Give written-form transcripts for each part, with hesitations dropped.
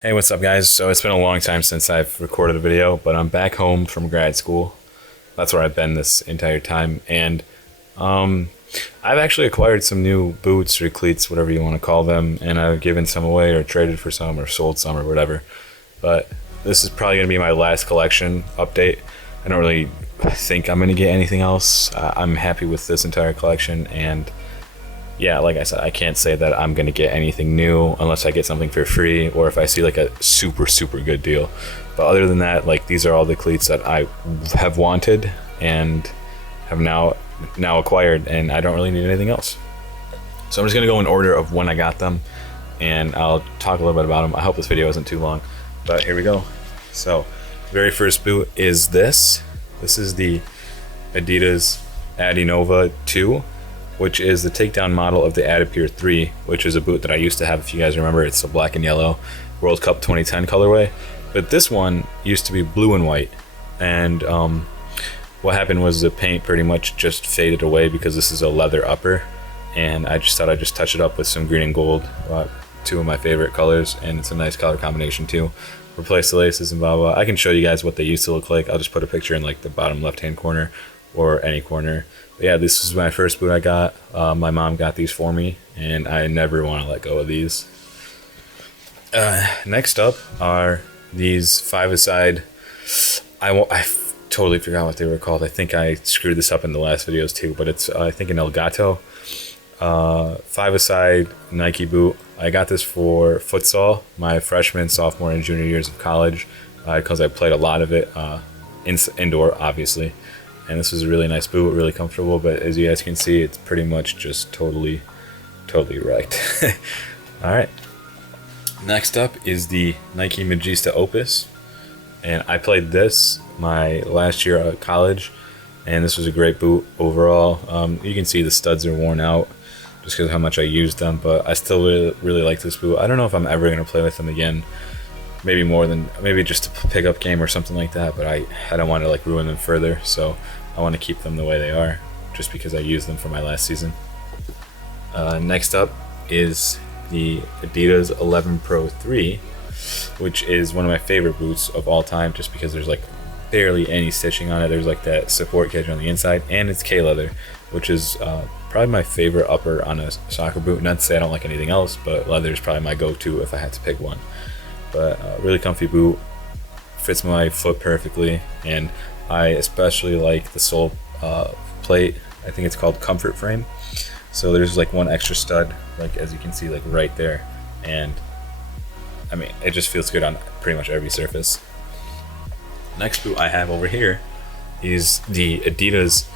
Hey, what's up, guys? So it's been a long time since I've recorded a video, but I'm back home from grad school. That's where I've been this entire time, and um, I've actually acquired some new boots or cleats, whatever you want to call them, and I've given some away or traded for some or sold some or whatever. But this is probably gonna be my last collection update. I don't really think I'm gonna get anything else. I'm happy with this entire collection, and yeah, like I said, I can't say that I'm gonna get anything new unless I get something for free or if I see like a super good deal. But other than that, like, these are all the cleats that I have wanted and have now acquired, and I don't really need anything else. So I'm just gonna go in order of when I got them, and I'll talk a little bit about them. I hope this video isn't too long, but here we go. So very first boot is this. This is the Adidas Adinova 2, which is the takedown model of the Adipure 3, which is a boot that I used to have. If you guys remember, it's a black and yellow World Cup 2010 colorway. But this one used to be blue and white, and what happened was the paint pretty much just faded away because this is a leather upper, and I just thought I'd just touch it up with some green and gold, two of my favorite colors, and it's a nice color combination too. Replace the laces and blah blah. I can show you guys what they used to look like. I'll just put a picture in like the bottom left hand corner or any corner. But yeah, this was my first boot I got. My mom got these for me, and I never want to let go of these. Next up are these five-a-side. I totally forgot what they were called. I think I screwed this up in the last videos too, but it's I think an Elgato five-a-side Nike boot. I got this for futsal, my freshman, sophomore, and junior years of college, because I played a lot of it indoor, obviously. And this was a really nice boot, really comfortable, but as you guys can see, it's pretty much just totally wrecked. Alright. Next up is the Nike Magista Opus. And I played this my last year at college, and this was a great boot overall. You can see the studs are worn out just because of how much I used them, but I still really like this boot. I don't know if I'm ever going to play with them again. Maybe just to pick up game or something like that, but I don't want to like ruin them further, so I want to keep them the way they are just because I used them for my last season. Next up is the Adidas 11 Pro 3, which is one of my favorite boots of all time just because there's like barely any stitching on it. There's like that support catch on the inside, and it's K-leather, which is probably my favorite upper on a soccer boot. Not to say I don't like anything else, but leather is probably my go-to if I had to pick one. But really comfy boot, fits my foot perfectly, and I especially like the sole plate. I think it's called comfort frame. So there's like one extra stud, like as you can see, like right there, and I mean, it just feels good on pretty much every surface. Next boot I have over here is the Adidas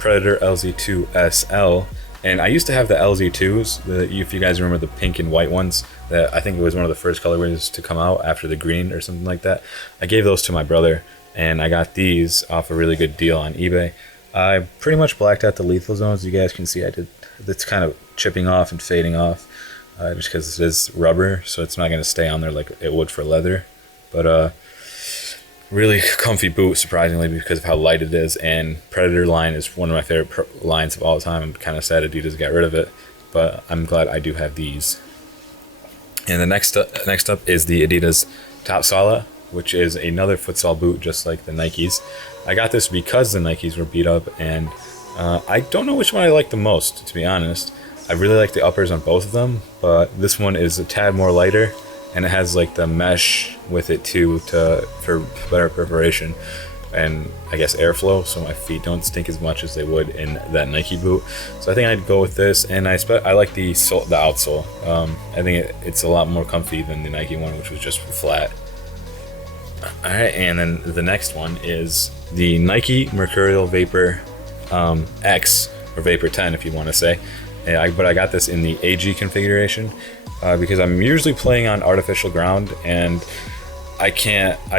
Predator LZ SL. And I used to have the LZ2s, if you guys remember the pink and white ones, that I think it was one of the first colorways to come out after the green or something like that. I gave those to my brother, and I got these off a really good deal on eBay. I pretty much blacked out the lethal zones. You guys can see I did. It's kind of chipping off and fading off, just because it is rubber, so it's not going to stay on there like it would for leather. But really comfy boot, surprisingly, because of how light it is, and Predator line is one of my favorite lines of all time. I'm kind of sad Adidas got rid of it, but I'm glad I do have these. And the next up is the Adidas Top Sala, which is another futsal boot just like the Nikes. I got this because the Nikes were beat up, and I don't know which one I like the most, to be honest. I really like the uppers on both of them, but this one is a tad more lighter, and it has like the mesh with it too for better perforation and I guess airflow, so my feet don't stink as much as they would in that Nike boot. So I think I'd go with this, and I like the outsole. I think it's a lot more comfy than the Nike one, which was just flat. Alright, and then the next one is the Nike Mercurial Vapor X, or Vapor 10 if you want to say. But I got this in the AG configuration because I'm usually playing on artificial ground, and I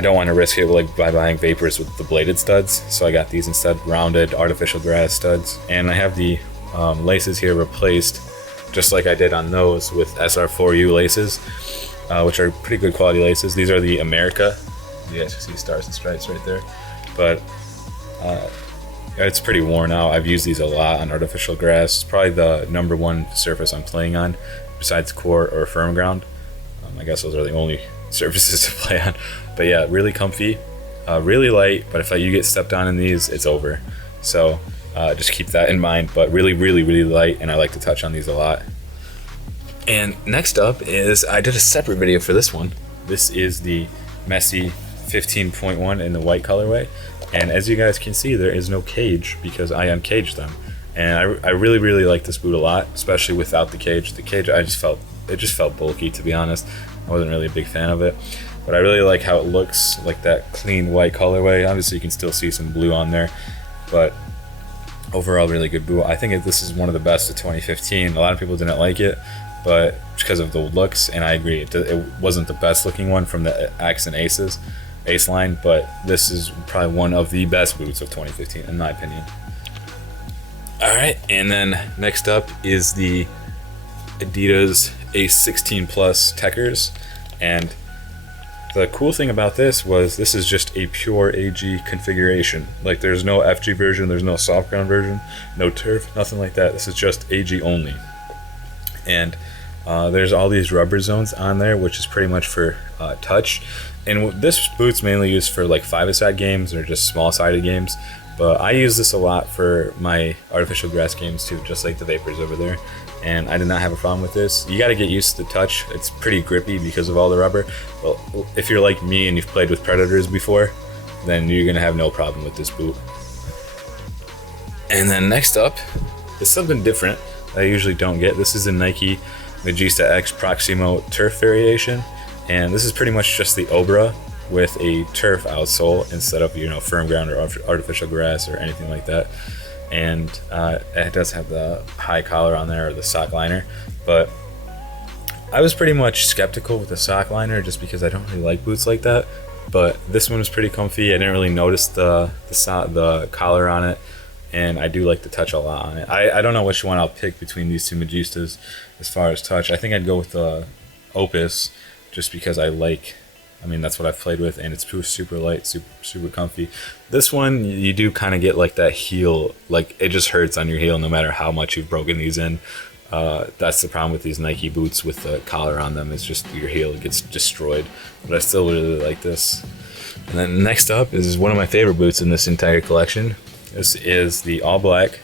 don't want to risk it by buying Vapors with the bladed studs, so I got these instead, rounded artificial grass studs. And I have the laces here replaced, just like I did on those, with SR4U laces, which are pretty good quality laces. These are the America. You guys can see stars and stripes right there, but it's pretty worn out. I've used these a lot on artificial grass. It's probably the #1 surface I'm playing on, besides court or firm ground. I guess those are the only surfaces to play on. But yeah, really comfy, really light, but if you get stepped on in these, it's over. So just keep that in mind, but really, really, really light, and I like to touch on these a lot. And next up is, I did a separate video for this one. This is the Messy 15.1 in the white colorway. And as you guys can see, there is no cage because I uncaged them. And I really, really like this boot a lot, especially without the cage. The cage, it just felt bulky, to be honest. I wasn't really a big fan of it. But I really like how it looks, like that clean white colorway. Obviously, you can still see some blue on there. But overall, really good boot. I think this is one of the best of 2015. A lot of people didn't like it, but because of the looks, and I agree, it wasn't the best looking one from the Axe and Ace line, but this is probably one of the best boots of 2015 in my opinion. Alright, and then next up is the Adidas A16 Plus Techers, and the cool thing about this was this is just a pure AG configuration. Like, there's no FG version, there's no soft ground version, no turf, nothing like that. This is just AG only. And there's all these rubber zones on there, which is pretty much for touch. And this boot's mainly used for like 5-a-side games or just small-sided games. But I use this a lot for my artificial grass games too, just like the Vapors over there. And I did not have a problem with this. You got to get used to the touch. It's pretty grippy because of all the rubber. Well, if you're like me and you've played with Predators before, then you're going to have no problem with this boot. And then next up is something different that I usually don't get. This is a Nike Magista X Proximo turf variation, and this is pretty much just the Obra with a turf outsole instead of, you know, firm ground or artificial grass or anything like that. And it does have the high collar on there, or the sock liner, but I was pretty much skeptical with the sock liner just because I don't really like boots like that. But this one was pretty comfy. I didn't really notice the collar on it, and I do like to touch a lot on it. I don't know which one I'll pick between these two Magistas as far as touch. I think I'd go with the Opus just because I mean, that's what I've played with, and it's super light, super comfy. This one, you do kind of get like that heel, like it just hurts on your heel no matter how much you've broken these in. That's the problem with these Nike boots with the collar on them. It's just your heel gets destroyed. But I still really like this. And then next up is one of my favorite boots in this entire collection. This is the all black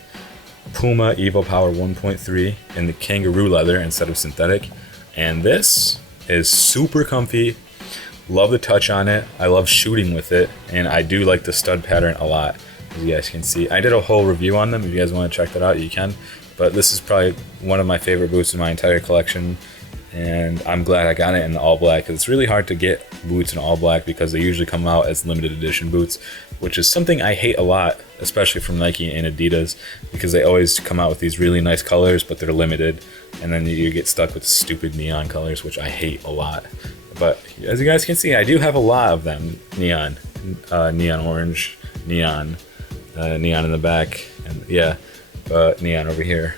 Puma Evopower 1.3 in the kangaroo leather instead of synthetic. And this is super comfy. Love the touch on it. I love shooting with it, and I do like the stud pattern a lot, as you guys can see. I did a whole review on them. If you guys want to check that out, you can. But this is probably one of my favorite boots in my entire collection, and I'm glad I got it in the all black, because it's really hard to get boots in all black because they usually come out as limited edition boots, which is something I hate a lot, especially from Nike and Adidas, because they always come out with these really nice colors, but they're limited, and then you get stuck with stupid neon colors, which I hate a lot. But as you guys can see, I do have a lot of them. Neon orange, neon in the back, and yeah, neon over here.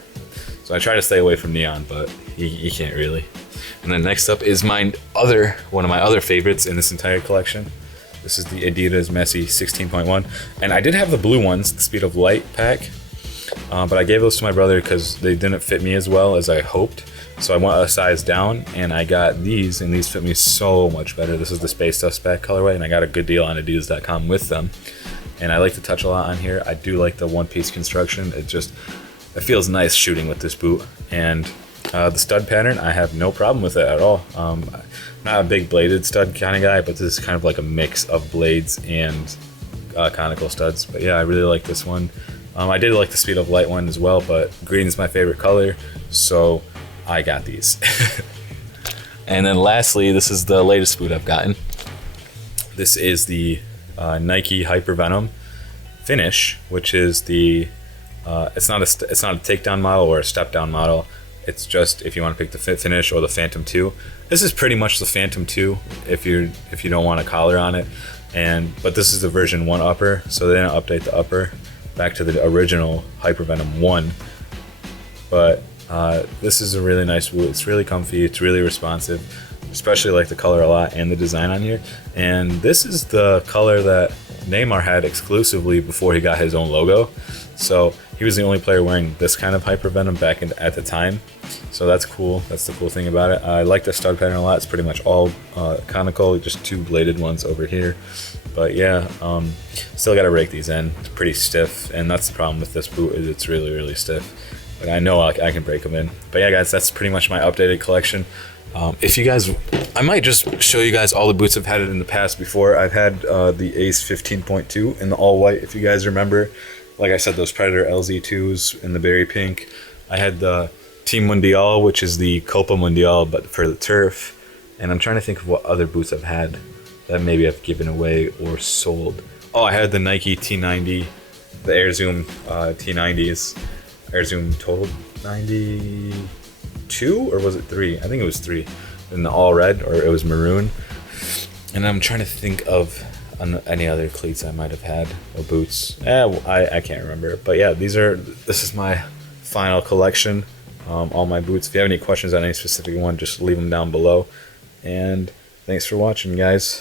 So I try to stay away from neon, but you can't really. And then next up is one of my other favorites in this entire collection. This is the Adidas Messy 16.1, and I did have the blue ones, the Speed of Light pack, but I gave those to my brother because they didn't fit me as well as I hoped. So I went a size down, and I got these, and these fit me so much better. This is the Space Dust Spec colorway, and I got a good deal on Adidas.com with them. And I like to touch a lot on here. I do like the one-piece construction. It feels nice shooting with this boot. And the stud pattern, I have no problem with it at all. I'm not a big bladed stud kind of guy, but this is kind of like a mix of blades and conical studs. But yeah, I really like this one. I did like the Speed of Light one as well, but green is my favorite color, so I got these. And then lastly, this is the latest boot I've gotten. This is the Nike Hypervenom Finish, which is the it's not a takedown model or a step down model. It's just if you want to pick the Finish or the Phantom 2. This is pretty much the Phantom 2 if you don't want a collar on it. But this is the version 1 upper, so they didn't update the upper back to the original Hypervenom 1. But this is a really nice boot. It's really comfy. It's really responsive. Especially like the color a lot and the design on here. And this is the color that Neymar had exclusively before he got his own logo. So he was the only player wearing this kind of Hypervenom back at the time. So that's cool. That's the cool thing about it. I like the stud pattern a lot. It's pretty much all conical, just 2 bladed ones over here. But yeah, still got to rake these in. It's pretty stiff, and that's the problem with this boot, is it's really, really stiff. But I know I can break them in. But yeah, guys, that's pretty much my updated collection. If you guys, I might just show you guys all the boots I've had in the past before. I've had the Ace 15.2 in the all white, if you guys remember. Like I said, those Predator LZ2s in the berry pink. I had the Team Mundial, which is the Copa Mundial, but for the turf. And I'm trying to think of what other boots I've had that maybe I've given away or sold. Oh, I had the Nike T90, the Air Zoom T90s. Air Zoom Total 92, or was it 3? I think it was 3. In the all red, or it was maroon. And I'm trying to think of any other cleats I might have had, or boots. I can't remember. But yeah, this is my final collection. All my boots. If you have any questions on any specific one, just leave them down below. And thanks for watching, guys.